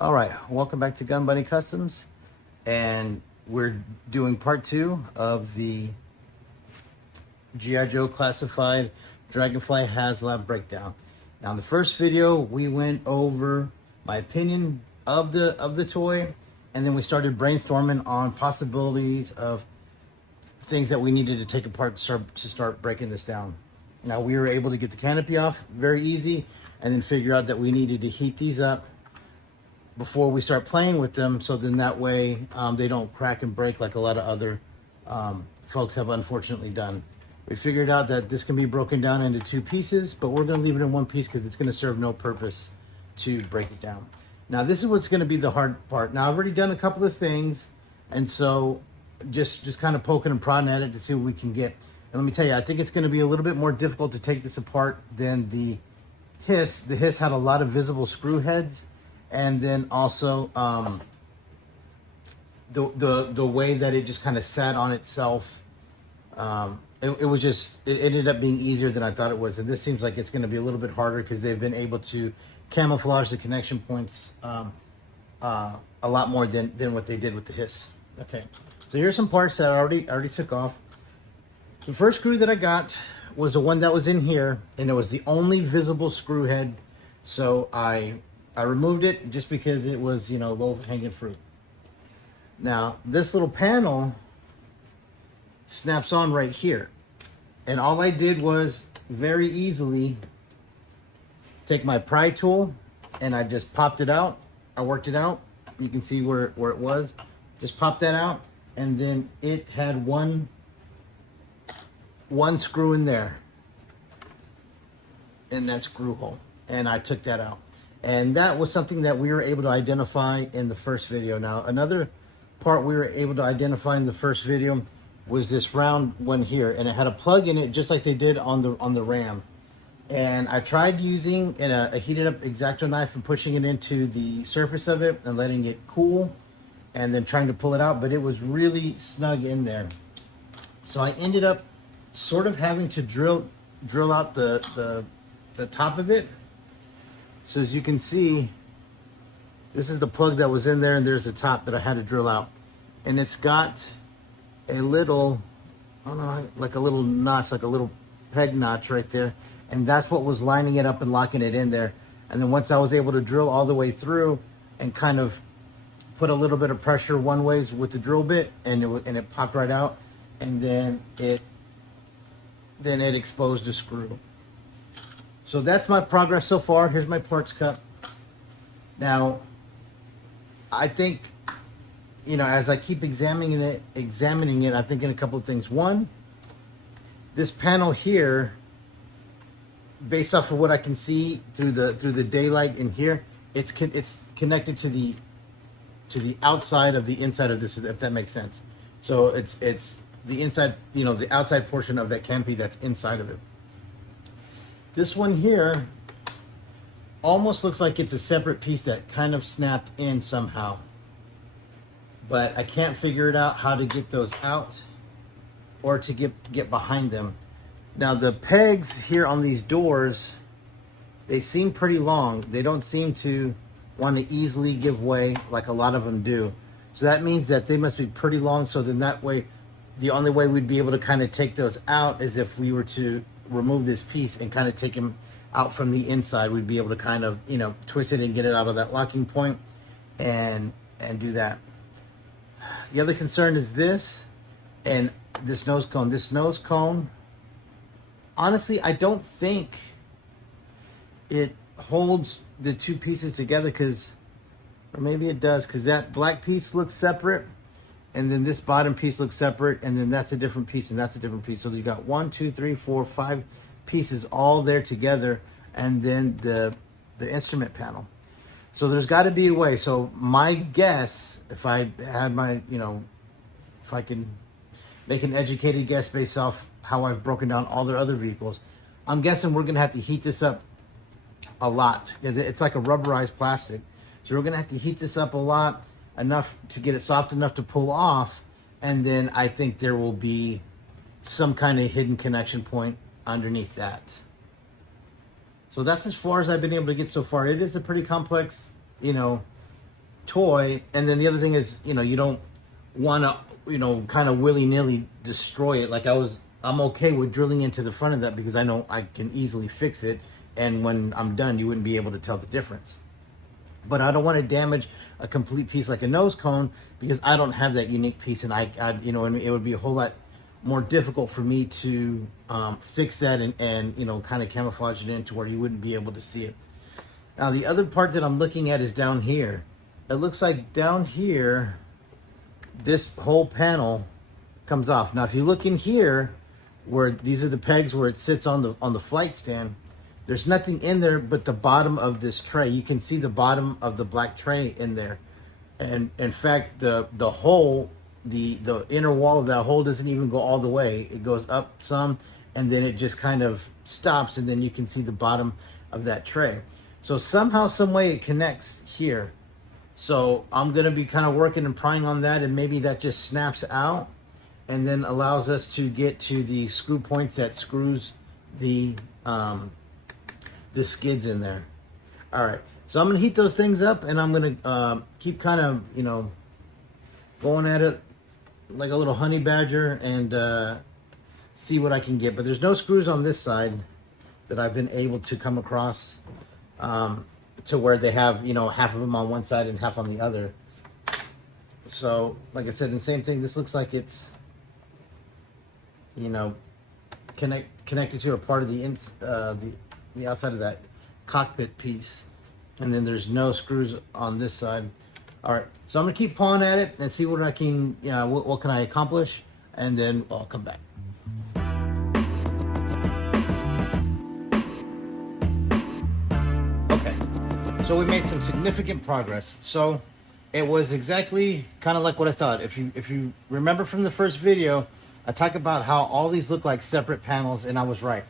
All right, welcome back to Gun Bunny Customs, and we're doing part 2 of the Gijoe classified Dragonfly Haslab breakdown. Now, in the first video, we went over my opinion of the toy, and then we started brainstorming on possibilities of things that we needed to take apart to start breaking this down. Now, we were able to get the canopy off very easy, and then figure out that we needed to heat these up before we start playing with them, so then that way they don't crack and break like a lot of other folks have unfortunately done. We figured out that this can be broken down into 2 pieces, but we're going to leave it in 1 piece because it's going to serve no purpose to break it down. Now, this is what's going to be the hard part. Now, I've already done a couple of things, and so just kind of poking and prodding at it to see what we can get. And let me tell you, I think it's going to be a little bit more difficult to take this apart than the Hiss. The Hiss had a lot of visible screw heads. And then also the way that it just kind of sat on itself, it ended up being easier than I thought it was. And this seems like it's going to be a little bit harder because they've been able to camouflage the connection points a lot more than what they did with the Hiss. Okay, so here's some parts that I already took off. The first screw that I got was the one that was in here, and it was the only visible screw head. So I removed it just because it was, low-hanging fruit. Now, this little panel snaps on right here. And all I did was very easily take my pry tool and I just popped it out. I worked it out. You can see where it was. Just popped that out. And then it had one screw in there. In that screw hole. And I took that out. And that was something that we were able to identify in the first video. Now, another part we were able to identify in the first video was this round one here, and it had a plug in it just like they did on the Ram. And I tried using a heated up X-Acto knife and pushing it into the surface of it and letting it cool, and then trying to pull it out, but it was really snug in there. So I ended up sort of having to drill out the top of it. So as you can see, this is the plug that was in there, and there's the top that I had to drill out. And it's got a little, I don't know, like a little notch, like a little peg notch right there. And that's what was lining it up and locking it in there. And then once I was able to drill all the way through and kind of put a little bit of pressure one ways with the drill bit, and it popped right out. And then it exposed the screw. So that's my progress so far. Here's my parts cup. Now, I think, as I keep examining it, I'm thinking a couple of things. One, this panel here, based off of what I can see through the daylight in here, it's connected to the outside of the inside of this, if that makes sense. So it's the inside, the outside portion of that canopy that's inside of it. This one here almost looks like it's a separate piece that kind of snapped in somehow. But I can't figure it out how to get those out or to get behind them. Now, the pegs here on these doors, they seem pretty long. They don't seem to want to easily give way like a lot of them do. So that means that they must be pretty long. So then that way, the only way we'd be able to kind of take those out is if we were to remove this piece and kind of take him out from the inside. We'd be able to kind of, twist it and get it out of that locking point and do that. The other concern is this and this nose cone. This nose cone, honestly, I don't think it holds the 2 pieces together, or maybe it does, because that black piece looks separate, and then this bottom piece looks separate, and then that's a different piece, and that's a different piece. So you got 1, 2, 3, 4, 5 pieces all there together, and then the instrument panel. So there's got to be a way. So my guess, if I had my, if I can make an educated guess based off how I've broken down all their other vehicles, I'm guessing we're going to have to heat this up a lot, because it's like a rubberized plastic. So we're going to have to heat this up a lot, enough to get it soft enough to pull off, and then I think there will be some kind of hidden connection point underneath that. So that's as far as I've been able to get so far. It is a pretty complex, toy. And then the other thing is, you know, you don't want to, you know, kind of willy-nilly destroy it. Like I'm okay with drilling into the front of that because I know I can easily fix it, and when I'm done you wouldn't be able to tell the difference. But I don't want to damage a complete piece like a nose cone because I don't have that unique piece, and I you know, and it would be a whole lot more difficult for me to fix that and you know, kind of camouflage it in to where you wouldn't be able to see it. Now the other part that I'm looking at is down here. It looks like down here this whole panel comes off. Now if you look in here where these are the pegs where it sits on the flight stand, there's nothing in there but the bottom of this tray. You can see the bottom of the black tray in there. And in fact, the hole, the inner wall of that hole doesn't even go all the way. It goes up some, and then it just kind of stops, and then you can see the bottom of that tray. So somehow, some way it connects here. So I'm gonna be kind of working and prying on that, and maybe that just snaps out and then allows us to get to the screw points that screws the skids in there. All right, so I'm gonna heat those things up, and I'm gonna keep kind of, you know, going at it like a little honey badger and see what I can get. But there's no screws on this side that I've been able to come across to where they have, you know, half of them on one side and half on the other. So like I said, the same thing, this looks like it's, you know, connected to a part of the outside of that cockpit piece, and then there's no screws on this side. All right, so I'm gonna keep pawing at it and see what I can, you know, what can I accomplish, and then I'll come back. Okay, so we made some significant progress. So it was exactly kind of like what I thought. If you remember from the first video, I talked about how all these look like separate panels, and I was right.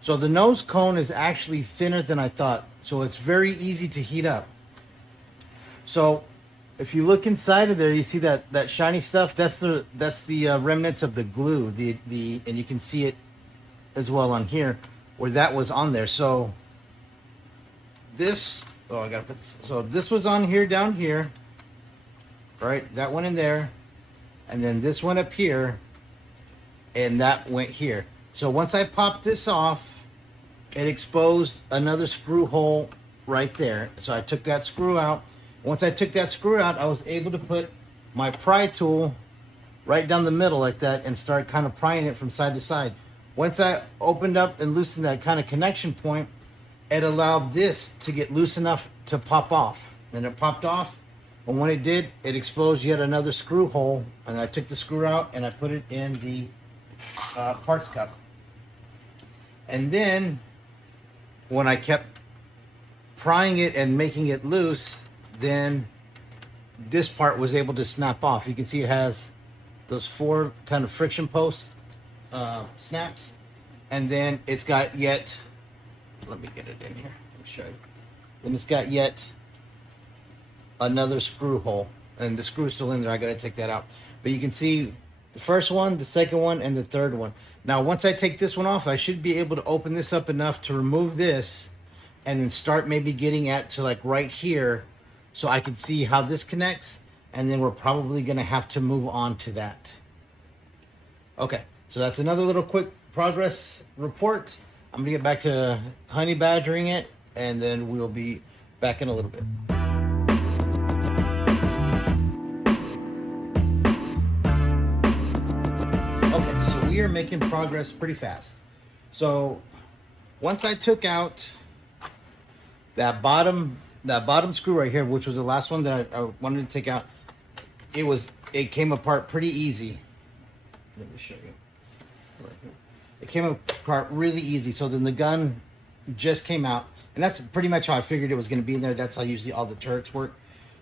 So the nose cone is actually thinner than I thought, so it's very easy to heat up. So if you look inside of there, you see that shiny stuff. That's the remnants of the glue. And you can see it as well on here where that was on there. So this, oh, I gotta put this. So this was on here, down here, right? That went in there, and then this went up here, and that went here. So once I popped this off, it exposed another screw hole right there. So I took that screw out. Once I took that screw out, I was able to put my pry tool right down the middle like that and start kind of prying it from side to side. Once I opened up and loosened that kind of connection point, it allowed this to get loose enough to pop off. And it popped off, and when it did, it exposed yet another screw hole, and I took the screw out and I put it in the parts cup. And then when I kept prying it and making it loose, then this part was able to snap off. You can see it has those 4 kind of friction post snaps, and then it's got yet, let me get it in here, let me show you. Then it's got yet another screw hole, and the screw is still in there. I gotta take that out, but you can see the first one, the second one, and the third one. Now, once I take this one off, I should be able to open this up enough to remove this and then start maybe getting at to like right here so I can see how this connects, and then we're probably going to have to move on to that. Okay, so that's another little quick progress report. I'm going to get back to honey badgering it, and then we'll be back in a little bit. We are making progress pretty fast. So once I took out that bottom screw right here, which was the last one that I wanted to take out, it came apart pretty easy. Let me show you. Right here. It came apart really easy. So then the gun just came out, and that's pretty much how I figured it was going to be in there. That's how usually all the turrets work.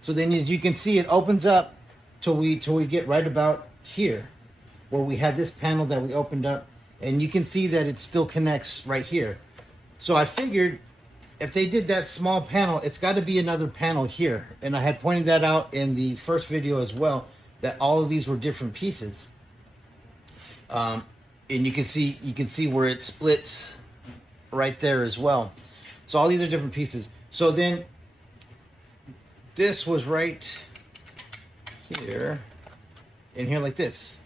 So then, as you can see, it opens up till we get right about here, where we had this panel that we opened up, and you can see that it still connects right here. So I figured if they did that small panel, it's got to be another panel here. And I had pointed that out in the first video as well, that all of these were different pieces. And you can see where it splits right there as well. So all these are different pieces. So then this was right here, in here like this.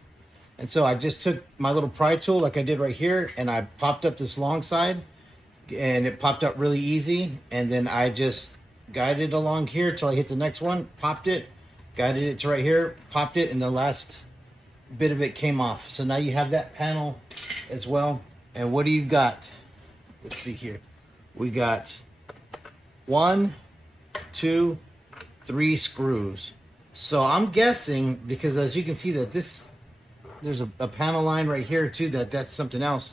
And so I just took my little pry tool like I did right here, and I popped up this long side, and it popped up really easy. And then I just guided along here till I hit the next one, popped it, guided it to right here, popped it, and the last bit of it came off. So now you have that panel as well. And what do you got? Let's see here. We got 1, 2, 3 screws. So I'm guessing, because as you can see that there's a panel line right here too, that's something else.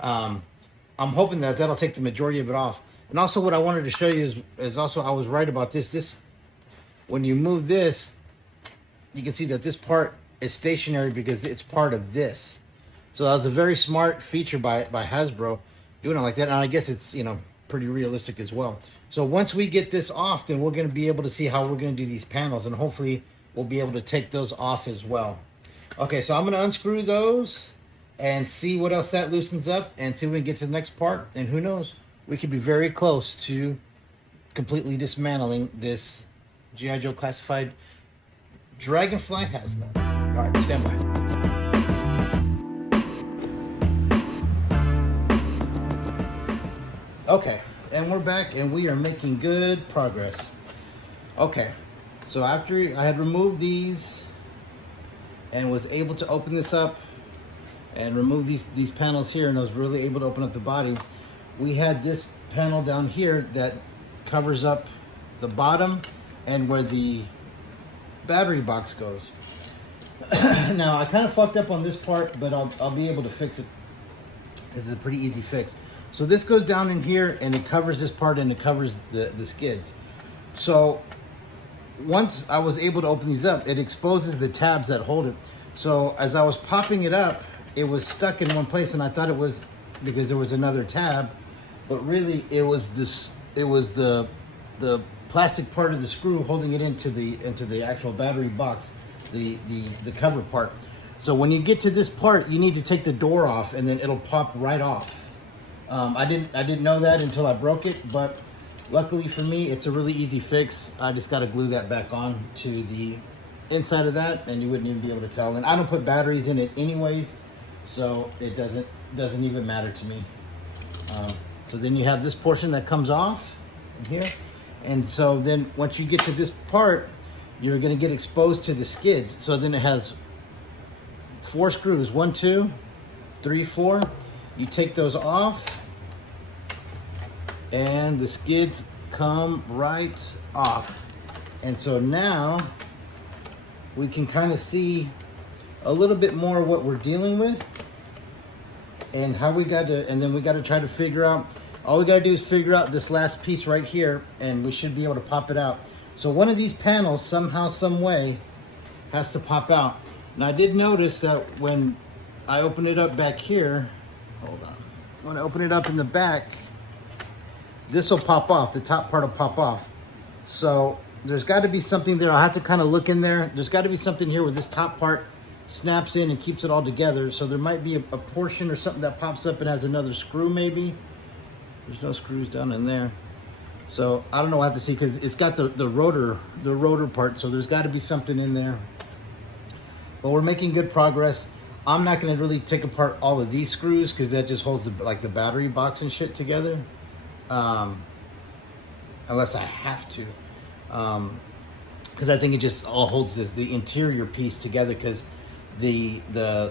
I'm hoping that that'll take the majority of it off. And also what I wanted to show you is also, I was right about this. When you move this, you can see that this part is stationary because it's part of this. So that was a very smart feature by Hasbro, doing it like that. And I guess it's, you know, pretty realistic as well. So once we get this off, then we're going to be able to see how we're going to do these panels, and hopefully we'll be able to take those off as well. Okay, so I'm going to unscrew those and see what else that loosens up, and see if we can get to the next part. And who knows, we could be very close to completely dismantling this G.I. Joe classified Dragonfly Haslab. All right, stand by. Okay, and we're back, and we are making good progress. Okay, so after I had removed these and was able to open this up and remove these panels here, and I was really able to open up the body, we had this panel down here that covers up the bottom and where the battery box goes. Now I kind of fucked up on this part, but I'll be able to fix it. This is a pretty easy fix. So this goes down in here, and it covers this part, and it covers the skids. So once I was able to open these up, it exposes the tabs that hold it. So as I was popping it up, it was stuck in one place, and I thought it was because there was another tab, but really it was this. It was the plastic part of the screw holding it into the actual battery box, the cover part. So when you get to this part, you need to take the door off, and then it'll pop right off. I didn't know that until I broke it, but luckily for me, it's a really easy fix. I just got to glue that back on to the inside of that, and you wouldn't even be able to tell. And I don't put batteries in it anyways, so it doesn't even matter to me. So then you have this portion that comes off in here, and so then once you get to this part, you're going to get exposed to the skids. So then it has 4 screws, 1, 2, 3, 4. You take those off, and the skids come right off. And so now we can kind of see a little bit more what we're dealing with, and how we got to, and then we got to try to figure out, all we got to do is figure out this last piece right here, and we should be able to pop it out. So one of these panels somehow, some way, has to pop out. Now I did notice that when I open it up back here, hold on, when I open it up in the back, this will pop off, the top part will pop off. So there's got to be something there. I'll have to kind of look in there. There's got to be something here where this top part snaps in and keeps it all together. So there might be a portion or something that pops up and has another screw maybe. There's no screws down in there. So I don't know, I have to see, because it's got the rotor part, so there's got to be something in there. But we're making good progress. I'm not going to really take apart all of these screws, because that just holds the battery box and shit together, unless I have to, because I think it just all holds the interior piece together, because the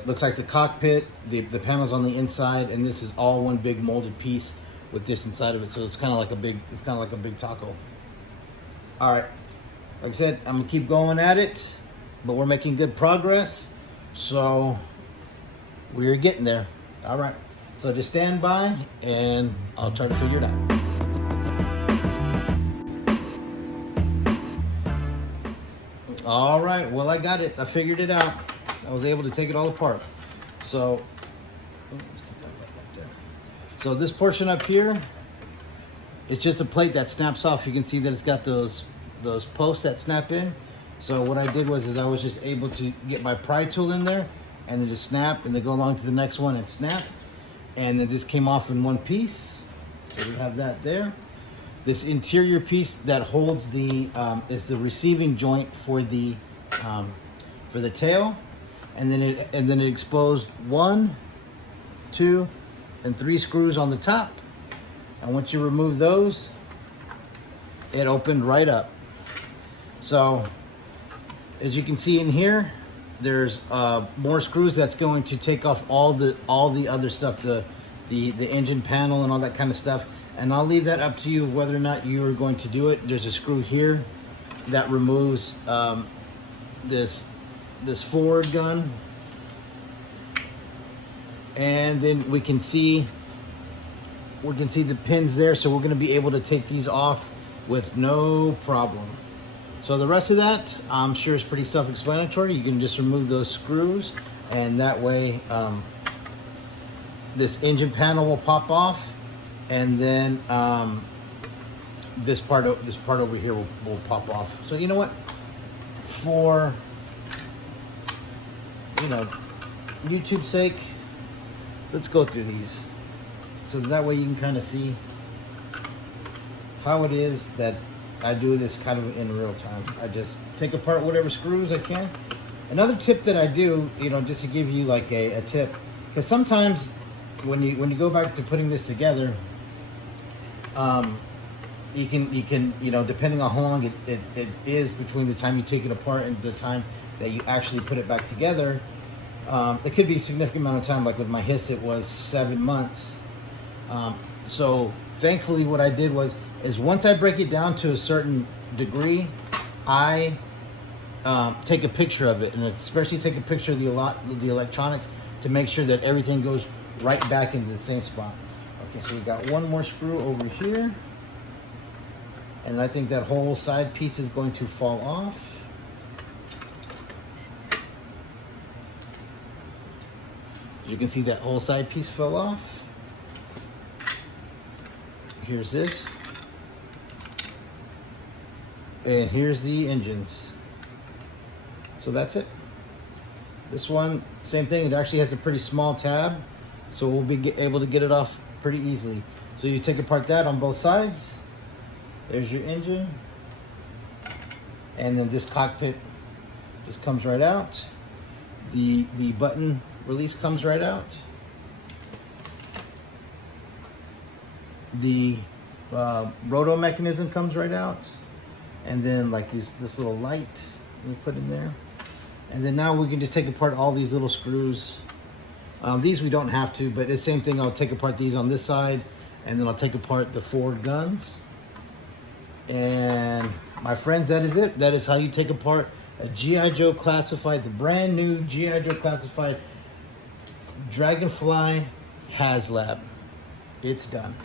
looks like the cockpit, the panels on the inside, and this is all one big molded piece with this inside of it. So it's kind of like a big taco. All right, like I said, I'm gonna keep going at it, but we're making good progress, so we're getting there. All right, so just stand by and I'll try to figure it out. All right, well, I got it. I figured it out. I was able to take it all apart. So, let's keep that right there. So this portion up here, it's just a plate that snaps off. You can see that it's got those posts that snap in. So what I did was I was just able to get my pry tool in there, and then just snap, and then go along to the next one and snap. And then this came off in one piece. So we have that there. This interior piece that holds the is the receiving joint for the tail, and then it exposed 1, 2, and 3 screws on the top. And once you remove those, it opened right up. So as you can see in here, there's more screws that's going to take off all the other stuff, the engine panel and all that kind of stuff. And I'll leave that up to you whether or not you are going to do it. There's a screw here that removes this forward gun, and then we can see the pins there. So we're going to be able to take these off with no problem. So the rest of that, I'm sure, is pretty self-explanatory. You can just remove those screws, and that way this engine panel will pop off, and then this part over here will pop off. So you know what? For YouTube's sake, let's go through these, so that way you can kind of see how it is that I do this kind of in real time. I just take apart whatever screws I can. Another tip that I do, just to give you like a tip, because sometimes when you go back to putting this together, you can depending on how long it is between the time you take it apart and the time that you actually put it back together, it could be a significant amount of time. Like with my Hiss, it was 7 months. So thankfully what I did is once I break it down to a certain degree, I take a picture of it, and especially take a picture of the electronics to make sure that everything goes right back into the same spot. Okay, so we got one more screw over here, and I think that whole side piece is going to fall off. You can see that whole side piece fell off. Here's this. And here's the engines. So that's it. This one, same thing. It actually has a pretty small tab, so we'll be able to get it off pretty easily. So you take apart that on both sides. There's your engine. And then this cockpit just comes right out. The button release comes right out. The roto mechanism comes right out. And then like this little light we put in there. And then now we can just take apart all these little screws. These we don't have to, but it's the same thing. I'll take apart these on this side, and then I'll take apart the forward guns. And my friends, that is it. That is how you take apart a G.I. Joe classified, the brand new G.I. Joe classified Dragonfly Haslab. It's done.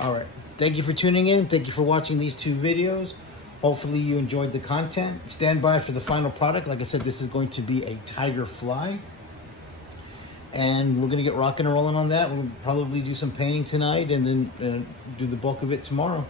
All right. Thank you for tuning in. Thank you for watching these 2 videos. Hopefully you enjoyed the content. Stand by for the final product. Like I said, this is going to be a Tiger Fly. And we're going to get rocking and rolling on that. We'll probably do some painting tonight, and then do the bulk of it tomorrow.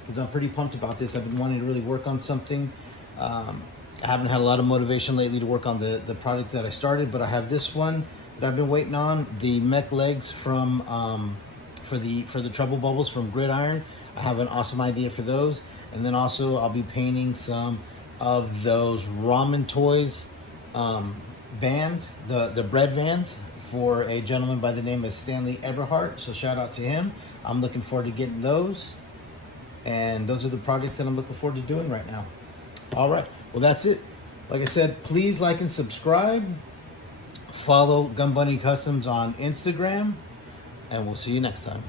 Because I'm pretty pumped about this. I've been wanting to really work on something. I haven't had a lot of motivation lately to work on the projects that I started, but I have this one that I've been waiting on. The mech legs from for the treble bubbles from Gridiron. I have an awesome idea for those. And then also I'll be painting some of those ramen toys vans, the bread vans, for a gentleman by the name of Stanley Eberhardt. So shout out to him. I'm looking forward to getting those. And those are the projects that I'm looking forward to doing right now. All right, well that's it. Like I said, please like and subscribe. Follow Gun Bunny Customs on Instagram, and we'll see you next time.